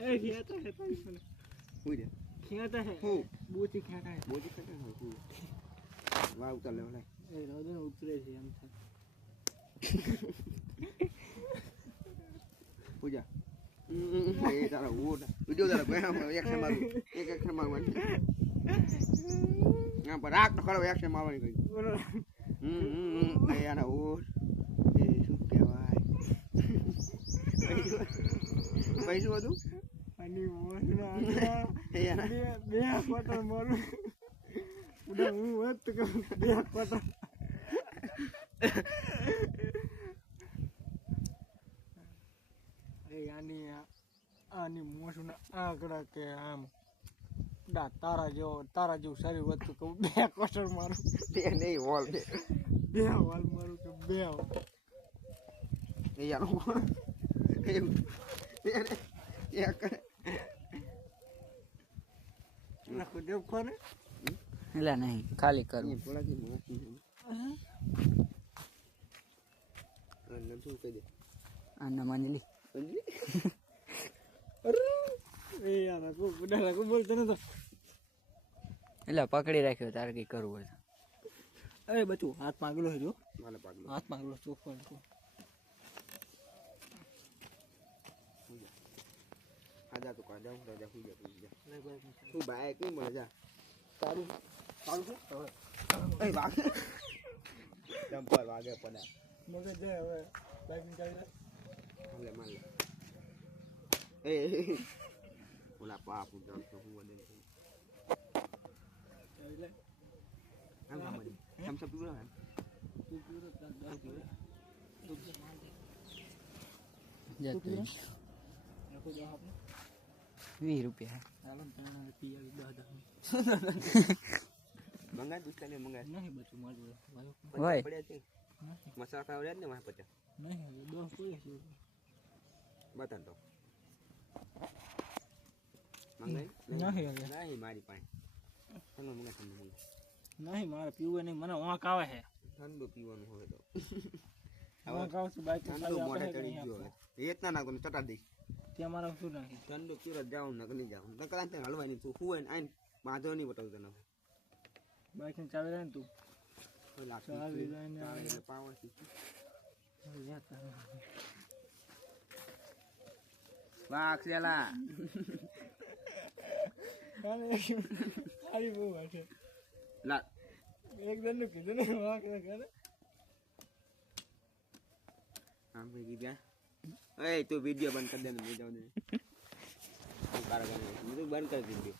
ए खेता है तो हुई जा खेता है हो बहुत ही खेता है बोझ खाता है हुई वाह उतर ले वाला ए रोदन उतरे છે એમ થાય हुई जा ये तारा वो वीडियो तारा कोई एक से मारू एक से मारू यहाँ पर आग तो खड़ो एक से मारवानी कोई ये ना वो ये શું કહેવાય પૈસું હતું અને મોસના બે ફોટો મારું ઉડા હું હોત તો બે ફોટો એ આની મોસના આંકડા કે આમ તારા જેવું શરીર વધતું કે બે કોટર મારું તે નહીં વોલ બે વાલ મારું કે બે એ યાર એક નાખો દેવ કોને એટલે નહીં ખાલી કરું ये थोड़ा की मोटी है અને શું કહી દે આના મંજલી સમજી અરે એ યાર કો બડા કો બોલતો નતો એટલે પકડી રાખ્યો તારે કઈ કરવું હોય અરે બચું હાથ માંગલો છે જો માલે પાગલો હાથ માંગલો ચોખ્ખો આજા તો કાજા હું રાજા હુઈ જા લે ભાઈ તું બાઈક નહીં મળે જા તારું તારું છે એ વાગ જમ્પર વાગે પડા મગજ જાય હવે બાઈક ચાલી માલે માલે એ ઓલા પાપ ઉડન તો હું વદે લે આમ મળી સમ સબ પીરો હે તું પૂરો તાર દા પીરો તું માર દે જતું નાખો દા આપણે 20 રૂપિયા ચાલો ને તને પી આવી 10 મંગાય દુસ્તા લે મંગાય નહીં બચું મારું હોય પડ્યા છે મસાલા ખાવડ્યા ને માં 50 નહીં હવે 10 કોઈ છે બતાન તો મંગાય નહીં હવે નહીં મારી પાસે તમે મંગાય તમે નહીં મારે પીવું નહીં મને વાંક આવે છે ઠંડુ પીવાનું હોય તો વાંક આવે છે બાઈક ઠંડુ મોઢે ચડી ગયો હોય એ જ ના તમે ચટા દઈશ ત્યાં મારે શું નાખી ઠંડુ પીરો જાઉં નક નહીં જાઉં નકર આને હલવાની તું હોય ને આઈને બાંધો નહીં બતાવું તને બાઈક ને ચાવી રહે ને તું ચાવી લઈને એટલે પાવર વાહ સેલા સારી બહુ છે લા એક જણ કીધું ને વાંક ને કરે આમ ભઈ ગયા એ તું વિડિયો બંધ કરી દે ને હું જાઉં દે હું કારગર હું બંધ કરી દીધું